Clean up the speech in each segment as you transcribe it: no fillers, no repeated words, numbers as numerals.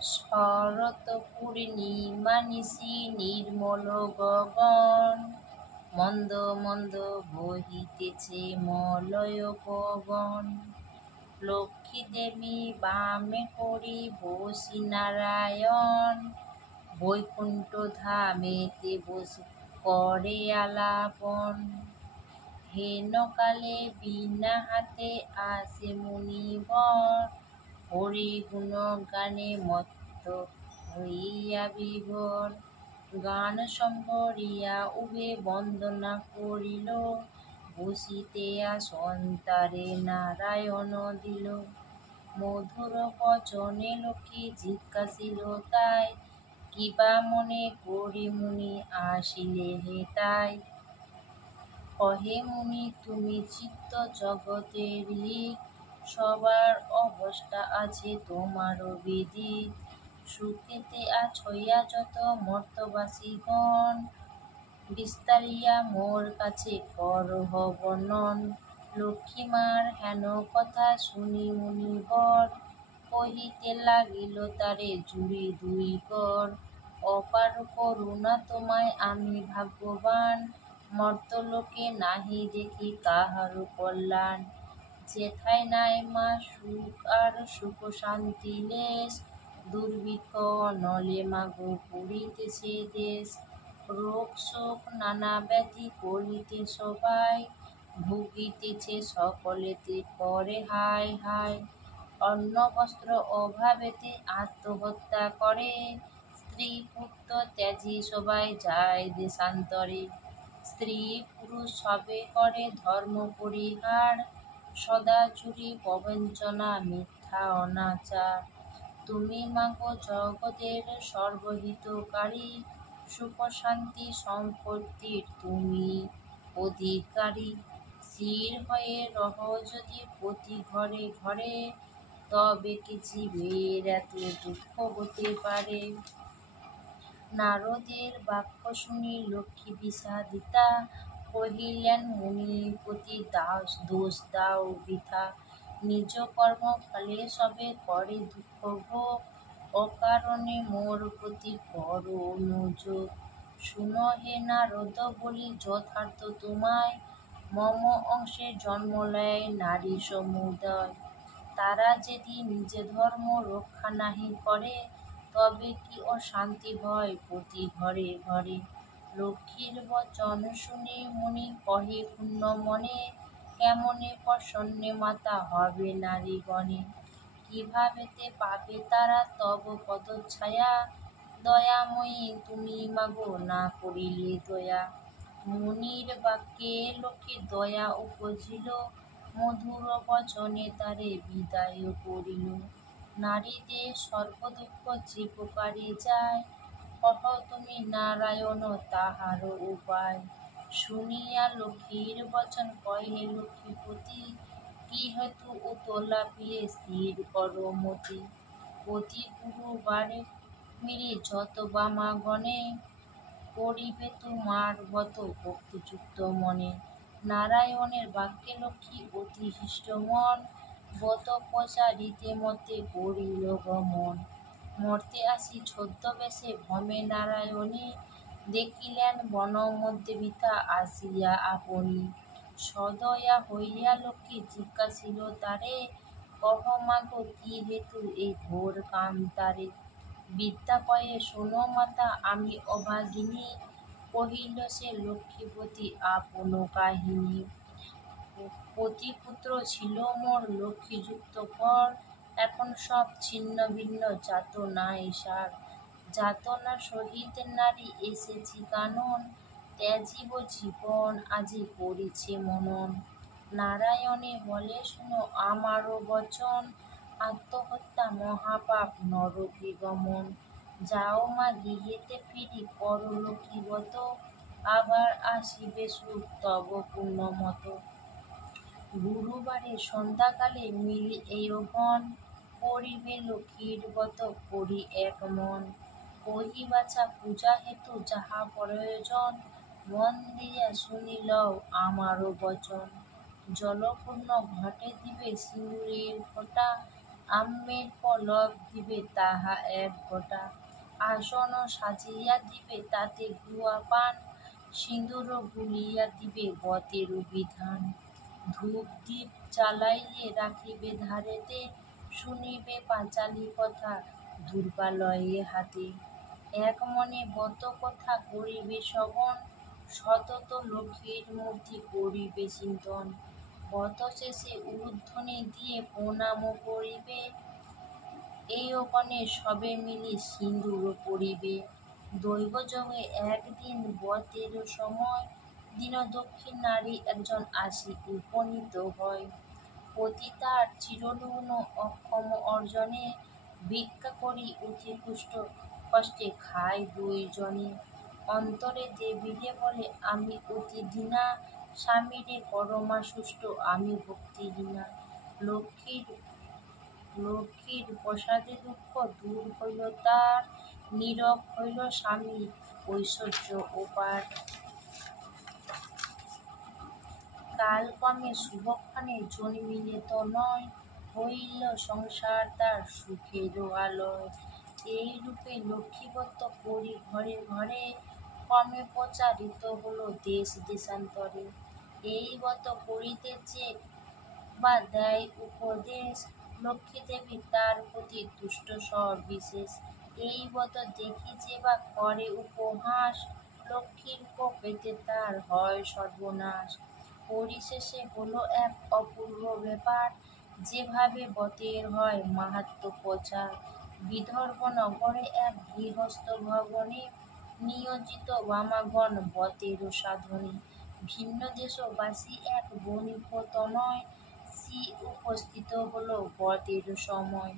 শরৎ পূর্ণিমা নিশি নির্মল গগন, মন্দ মন্দ বহিতেছে মলয় পবন। লক্ষ্মী দেবী বামে করি বসি নারায়ণ, বৈকুণ্ঠ ধামেতে বসে করে আলাপন। হেনকালে বীণা হাতে আসে মুনিবর, হরি গুণ গানে মত্ত হইয়া বিভোর। গান সম্বরিয়া উভে বন্দনা করিল, বসিতে আসন তারে নারায়ণ দিল। মধুর বচনে লক্ষ্মী জিজ্ঞাসিল তাই, কিবা মনে করি মুনি আসিলে হে তাই। কহে মুনি তুমি চিত্ত জগতেরই, সবার অবস্থা আছে তোমারও বিদিত। সুখেতে আছইয়া যত মর্ত্যবাসীগণ, বিস্তারিয়া মোর কাছে করহ বর্ণন। লক্ষ্মীমার হেন কথা শুনি মুনিবর, কহিতে লাগিল তারে জুড়ি দুই কর। অপার করুণা তোমায় আমি ভাগ্যবান, মর্ত্যলোকে নাহি দেখি কাহারও কল্যাণ। যেথায় নাই মা সুখ আর সুখ শান্তি লেশ, দুর্ভিক্ষ অনলে মাগো পুরিতেছে দেশ। রোগ শোক নানা ব্যাধি করিতে সবাই, ভুগিতেছে সকলেতে করে হায় হায়। অন্ন বস্ত্র অভাবেতে আত্মহত্যা করে, স্ত্রী পুত্র ত্যাজি সবাই যায় দেশান্তরে। স্ত্রী পুরুষ সবে করে ধর্ম পরিহার, সদা জুড়ি প্রবঞ্চনা মিথ্যা অনাচার। তুমি মাগো জগতের সর্বহিতকারী, সুখ শান্তি সম্পত্তির তুমি অধিকারী। স্থির হয়ে রহ যদি প্রতি ঘরে ঘরে, তবে কি জীবের এত দুঃখ হতে পারে। নারদের বাক্য শুনি লক্ষ্মী বিষাদিতা, কহিলেন মুনিপতি দোষ দাও বৃথা। নিজ কর্ম ফলে সবে করে দুঃখ ভোগ, অকারণে মোর প্রতি করো অনুযোগ। শুনো হে নারদ বলি যথার্থ তোমায়, মম অংশে জন্ম লয় নারী সমুদয়। তারা যদি নিজে ধর্ম রক্ষা নাহি করে, তবে কি অশান্তি হয় প্রতি ঘরে ঘরে। লক্ষ্মীর বচন শুনে মুনি কহে পূর্ণ মনে, কেমনে প্রসন্নে মাতা হবে নারীগণে। কিভাবেতে পাবে তারা তব পদচ্ছায়া, দয়াময়ী তুমি মাগো না করিলে দয়া। মুনির বাক্যে লক্ষ্মীর দয়া উপজিল, মধুর বচনে তারে বিদায় করিল। নারীদের সর্বদুঃখ যে প্রকারে যায়, কহ তুমি নারায়ণ তাহার উপায়। শুনিয়া লক্ষ্মীর বচন কহে লক্ষ্মীপতি, কি হেতু উতলা পিয়ে স্থির কর মতি। প্রতি গুরুবারে মিলে যত বামাগণে, করিবে তোমার ব্রত ভক্তিযুক্ত মনে। নারায়ণের বাক্যে লক্ষ্মী অতি হৃষ্ট মন, ব্রত প্রচারিতে মতে করিল গমন। মর্তে আসি ছদ্মবেশে ভ্রমে নারায়ণী, দেখিলেন বন মধ্যে বৃথা আসিয়া আপনি। সদয়া হইয়া লক্ষ্মী জিজ্ঞাসিল তারে, কহ মাগো কি হেতু এই ঘোর কান্তারে। বিদ্যা পয়ে শোনো মাতা আমি অভাগিনী, কহিল সে লক্ষ্মীপতি আপন কাহিনী। পতিপুত্র ছিল মোর লক্ষ্মীযুক্ত ঘর, এখন সব ছিন্ন ভিন্ন যাতনায় সার। যাতনা সহিতে নারী এসেছি কানন, ত্যাজিব জীবন আজি করিছে মনন। নারায়ণে বলে শুনো আমারও বচন, আত্মহত্যা মহাপাপ নরকে গমন। যাও মা গৃহেতে ফিরি করো লক্ষ্মী ব্রত, আবার আসিবে সুখ তব পুণ্যমত। গুরুবারে সন্ধ্যাকালে মিলি এয়গণ, করিবে লক্ষ্মীর ব্রত করি এক মন। কহি বাছা পূজা হেতু যাহা প্রয়োজন, মন দিয়া শুনি লও আমারও বচন। জলপূর্ণ ঘটে দিবে সিঁদুরের ফোঁটা, আম্মের পলক দিবে তাহা এক গোটা, আসন সাজিয়া দিবে তাতে গুয়া পান, সিঁদুর গুলিয়া দিবে বতের বিধান। ধূপ দীপ জ্বালাইয়ে রাখিবে ধারেতে, শুনিবে পাঁচালি কথা ধূপালয়ে হাতে। এক মনে বত কথা করিবে শ্রবণ, সতত লক্ষ্মীর মূর্তি করিবে চিন্তন। বত শেষে উলুধ্বনি দিয়ে প্রণাম করিবে, এই ওপনে সবে মিলি সিঁদুর পরিবে। দৈবযোগে একদিন বতের সময়, দীনদক্ষিণ নারী একজন আসি উপনীত হয়। পতিতার চিরলগ্ন অক্ষম অর্জনে, ভিক্ষা করি অতি কষ্টে খায় দুইজনে। অন্তরে দেবীরে বলে আমি অতি দীনা, স্বামীরে পরমাশুষ্ট আমি ভক্তিহীনা। লক্ষ্মীর প্রসাদে দুঃখ দূর হইল তার, নীরব হইল স্বামী ঐশ্বর্য অপার। কালক্রমে শুভক্ষণে জন্মিলে তনয়, হইল সংসার তার সুখের আলয়। এইরূপে লক্ষ্মীব্রত করি ঘরে ঘরে, ক্রমে প্রচারিত হল দেশ দেশান্তরে। এই ব্রত করিতে যে বা দেয় উপদেশ, লক্ষ্মীদেবী তার প্রতি তুষ্ট সবিশেষ। এই ব্রত দেখি যে বা করে উপহাস, লক্ষ্মীর কোপেতে তার হয় সর্বনাশ। পরিশেষে হলো এক অপূর্ব ব্যাপার, যেভাবে ব্রতের হয় মাহাত্ম্য প্রচার। বিদর্ভ নগরে এক গৃহস্থ ভবনে, নিয়োজিত বামাগণ ব্রতের সাধনে। ভিন্ন দেশবাসী এক বণিক তনয়, শ্রী উপস্থিত হল ব্রতের সময়।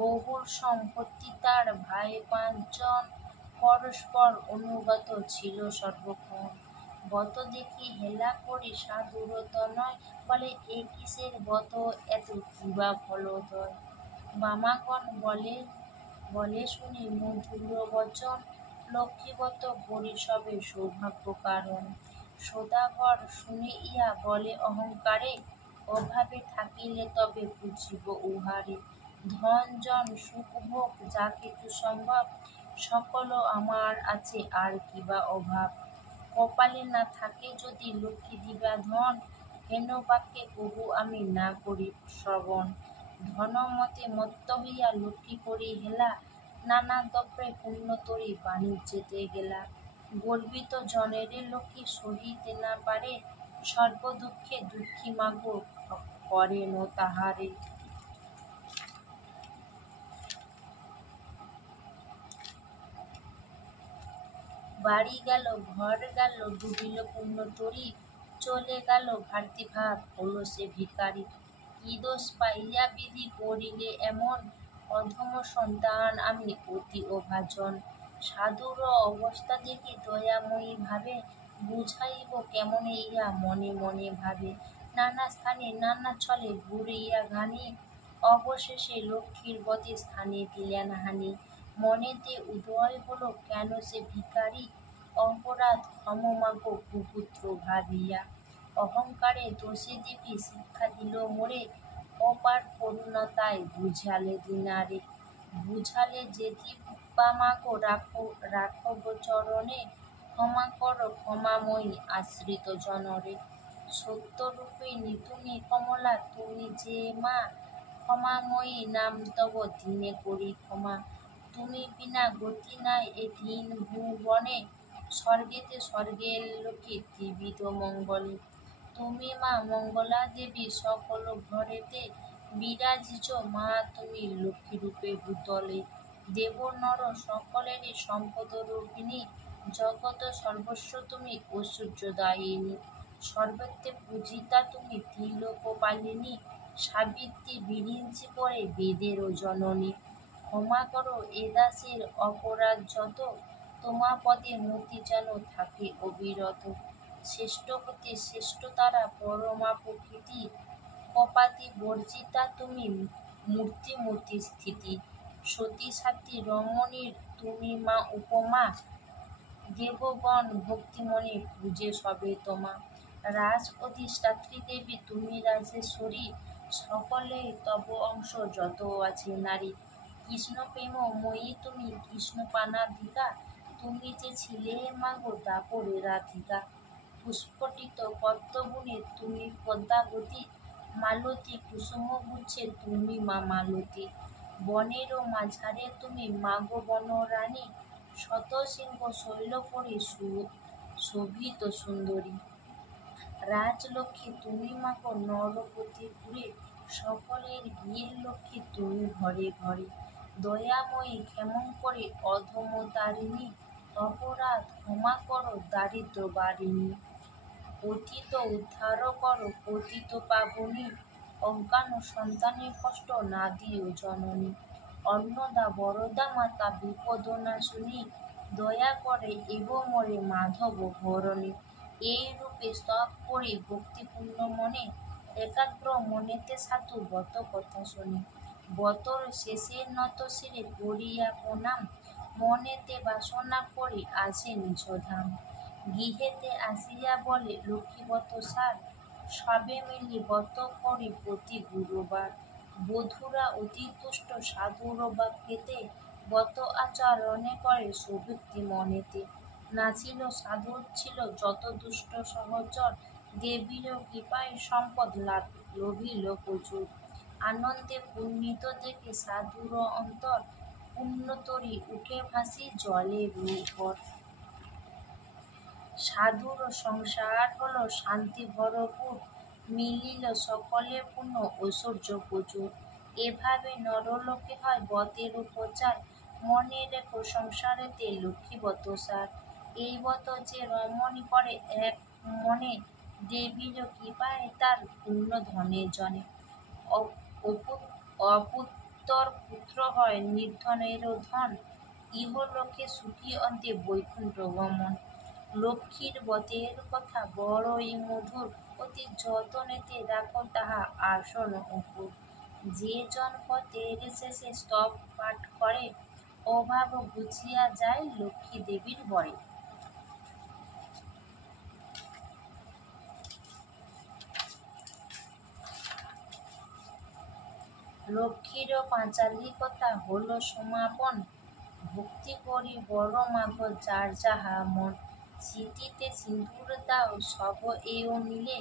বহুল সম্পত্তি তার ভাই পাঁচজন, পরস্পর অনুগত ছিল সর্বক্ষণ। ব্রত দেখি হেলা করি সাধুর তনয়, বলে এ কিসের ব্রত এত কিবা ফলদয়। বামাগণ বলে শুনি মধুর বচন, লক্ষ্মীব্রত করি সবে সৌভাগ্য কারণ। সদাগর শুনে ইয়া বলে অহংকারে, অভাবে থাকিলে তবে বুঝিব উহারে। ধন জন সুখ ভোগ যা কিছু সম্ভব, সকল আমার আছে আর কিবা অভাব। কপালে না থাকে যদি লক্ষ্মী দিবা ধন, হেন বাক্যে কবু আমি না করি শ্রবণ। ধনমতে মত্ত হইয়া লক্ষ্মী করি হেলা, নানা দ্রব্যে পূর্ণ তরি বাণিজ্যেতে গেলা। গর্বিত জনেরে লক্ষ্মী সহিতে না পারে, সর্বদুঃখে দুঃখী মাগো করেন তাহারে। বাড়ি গেল ঘর গেল ডুবিল পূর্ণ তরি, চলে গেল ভাতৃভাব হল সে ভিখারি। কি দোষ পাইয়া বিধি করিলে এমন, অধম সন্তান আমি অতি অভাজন। সাধুর অবস্থা দেখি দয়াময়ী ভাবে, বুঝাইব কেমনে ইহা মনে মনে ভাবে। নানা স্থানে নানা ছলে ঘুরিয়া ঘানি, অবশেষে লক্ষ্মীর ব্রতে স্থানে দিলেন হানি। মনেতে উদয় হল কেন সে ভিখারি, অপরাধ ক্ষম মাগো কুপুত্র ভাবিয়া। অহংকারে দোষে দেবী শিক্ষা দিল মোরে, অপার করুণাতায় বুঝালে দীনারে। বুঝালে যে দিবা মাগো রাখব চরণে, ক্ষমা কর ক্ষমাময়ী আশ্রিত জনরে। সত্যরূপিণী তুমি কমলা তুমি যে মা, ক্ষমাময়ী নাম তব দিনে করি ক্ষমা। তুমি বিনা গতি নাই এ দীন ভুবনে, স্বর্গেতে স্বর্গের লোকে ত্রিবিধ মঙ্গলে। তুমি মা মঙ্গলা দেবী সকল ঘরেতে, বিরাজিছ মা তুমি লক্ষ্মীরূপে ভূতলে। দেব নর সকলেরই সম্পদরূপিণী, জগৎ সর্বস্ব তুমি ঐশ্বর্যদায়িনী। সর্বত্রে পূজিতা তুমি ত্রিলোকপালিনী, সাবিত্রী বিরিঞ্চি পরে বেদের জননী। ক্ষমা করো এ দাসের অপরাধ যত, তোমা পদে মতি যেন থাকে অবিরত। শ্রেষ্ঠ হতে শ্রেষ্ঠ তারা পরমা প্রকৃতি, কপাতি বর্জিতা তুমি মূর্তিমতি স্থিতি। সতী সাধ্বী রমণীর তুমি মা উপমা, দেবগণ ভক্তিমনে পূজে সবে তোমা। রাজ অধিষ্ঠাত্রী দেবী তুমি রাজেশ্বরী, সকলে তব অংশ যত আছে নারী। কৃষ্ণ প্রেমময়ী তুমি কৃষ্ণপানাধিকা, তুমি যে ছিলে মাগো দাপরে রাধিকা। পুষ্পটিত পদ্মবনে তুমি পদ্মাবতী, মালতী কুসুমগুচ্ছে তুমি মা মালতী। বনেরও মাঝারে তুমি মাগো বনরানী, শতশৃঙ্গ শৈলপরি শোভিত সুন্দরী। রাজলক্ষ্মী তুমি মাগো নরপতিপুরে, সকলের গৃহের লক্ষ্মী তুমি ঘরে ঘরে। দয়াময়ী ক্ষেমংকরী অধমতারিণী, অপরাধ ক্ষমা করো দারিদ্র বারিণী। পতিত উদ্ধার করো পতিত পাবনী, অজ্ঞান সন্তানের কষ্ট না দিও জননী। অন্নদা বরদা মাতা বিপদনাশিনী, দয়া করে এব মরে মাধব হরণী। এই রূপে স্তব করি ভক্তিপূর্ণ মনে, একাগ্র মনেতে সাধু বত কথা শুনি। বতর শেষে নত শিরে করিয়া প্রণাম, মনেতে বাসনা করি আসে নিজ ধাম। গৃহেতে আসিয়া বলে লক্ষ্মীবত সার, সবে মিলি বত করি প্রতি গুরুবার। বধূরা অতি তুষ্ট সাধুর বাক্যেতে, বত আচরণে করে সুভক্তি মনেতে। নাছিল সাধুর ছিল যত দুষ্ট সহচর, দেবীর কৃপায় সম্পদ লাভ লভিল প্রচুর। আনন্দে পুণ্যিত দেখে সাধুর অন্তর, পুণ্যতরী উঠে ভাসি জলের উপর। সাধুর সংসার হলো শান্তি ভরপুর, মিলিল সকলে পুণ্য ঐশ্বর্য প্রচুর। এভাবে নরলোকে হয় বতের প্রচার, মনে রেখো সংসারেতে লক্ষ্মীবত সার। এই বত যে রমণী করে এক মনে, দেবীর কৃপায় তার পূর্ণ ধনে জনে। অপুত্তর পুত্র হয় নির্ধনেরও ধন, ইহলোকে সুখী অন্তে বৈকুণ্ঠ গমন। লক্ষ্মীর বতের কথা বড়ই মধুর, অতি যতনেতে রাখো তাহা আসন অপুর। যে জন বতের শেষে স্তব পাঠ করে, অভাব ঘুচিয়া যায় লক্ষ্মী দেবীর বরে। লক্ষ্মীর পাঁচালী কথা হলো সমাপন, ভক্তি করি বড় মাঘ যার যাহা মন। স্মৃতিতে সিঁদুর দাও সব এও মিলে,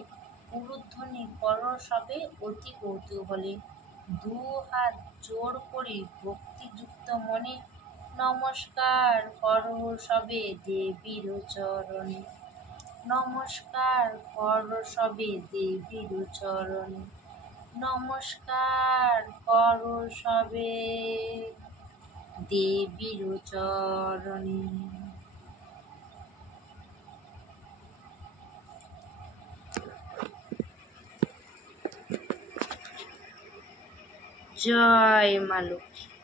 উলুধ্বনি করো সবে অতি কৌতূহলে। দু হাত জোড় করি ভক্তিযুক্ত মনে, নমস্কার করো সবে দেবীর চরণে। নমস্কার করো সবে দেবীর চরণে। নমস্কার করো সবে দেবীর চরণে। জয় মা লক্ষ্মী।